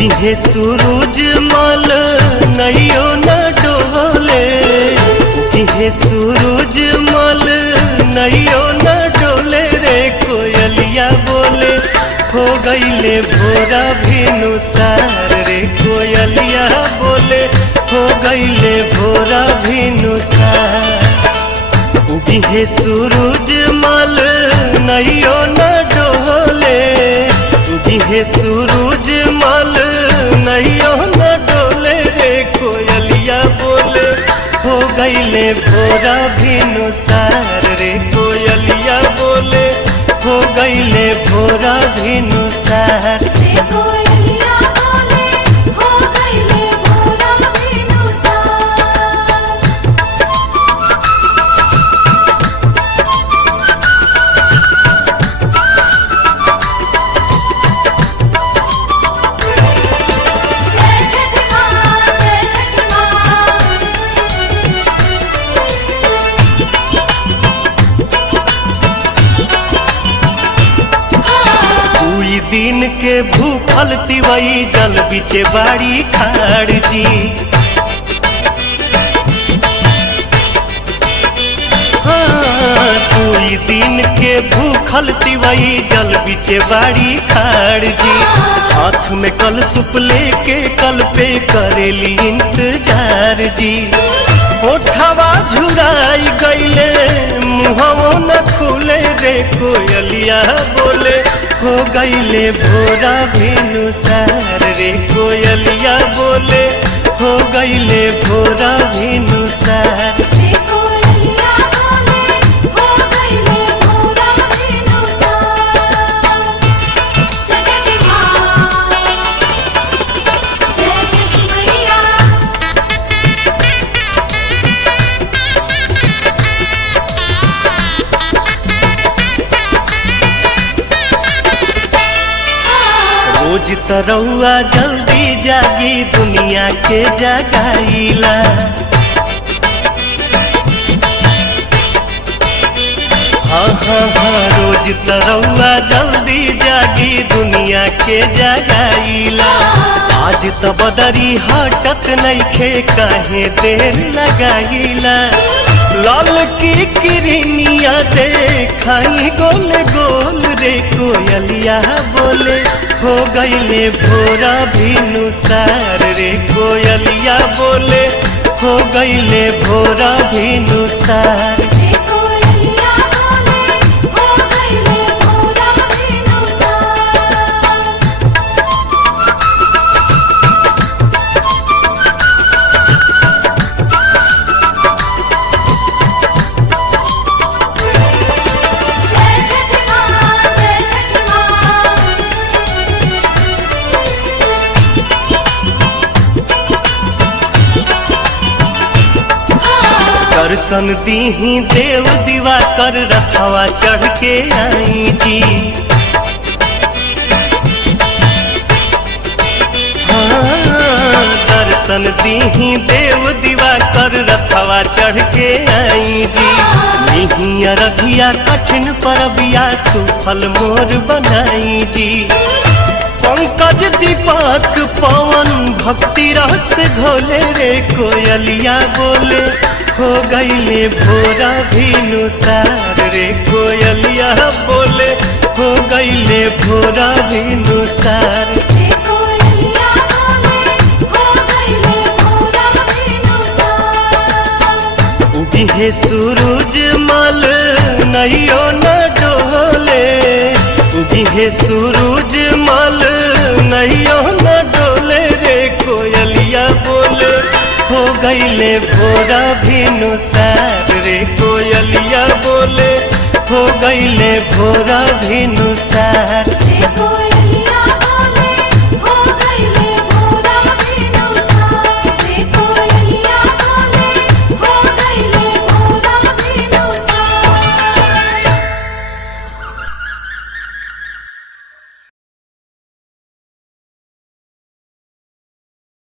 उगिहे सूरज मल नैयो न डोले, उगिहे सूरज मल नैयो न डोले रे कोयलिया बोले हो गईले भोरा भिनुसार रे कोयलिया बोले हो गईले भोरा भिनुसार। उगिहे सूरज मल नैयो न डोले, उगिहे सूरज मल नैयो न डोले रे कोयलिया बोले हो गईले भोरा भिनुसार रे कोयलिया बोले हो गईले भोरा भिनुसार। दिन के भूखल तिवई जल बिचे बाड़ी खाड़ जी, हाँ दुई दिन के भूखल तिवई जल बिचे बाड़ी खाड़ जी। हाथ में कल सुप लेके कल पे करेली इंतजार जी। ओठवा झुराई गईले मुहवो न खुले रे कोयलिया बोले हो गईले भोरा भिनुसार रे कोयलिया बोले हो गईले भोरा भिनुसार। रोज तरौआ जल्दी जागी दुनिया के जगाईला, हाँ हाँ हाँ रोज तरौआ जल्दी जागी दुनिया के जगाईला। आज त बदरी हटत नइखे काहे देर लगाईला। लाल की किरनिया देखाई गोल गोल रे कोयलिया बोले हो गईले भोरा भिनुसार रे कोयलिया बोले हो गईले भोरा भिनुसार। दर्शन दीही देव दीवा कर रखवा चढ़ के आई जी, हाँ दर्शन दीही देव दीवा कर रखवा चढ़ के आई जी। नहीं रघिया कठिन परबिया सुफल मोर बनाई जी। पंकज दीपक पवन भक्ति रस घोले रे कोयलिया बोले हो गईले भोरा भिनुसार रे कोयलिया बोले हो गईले भोरा भिनुसार। उगिहे सूरज मल नैयो न डोले, उगिहे सूरज मल नैयो न डोले रे कोयलिया बोले हो गईले भोरा भिनुसार रे कोयलिया बोले हो गईले भोरा भिनुसार।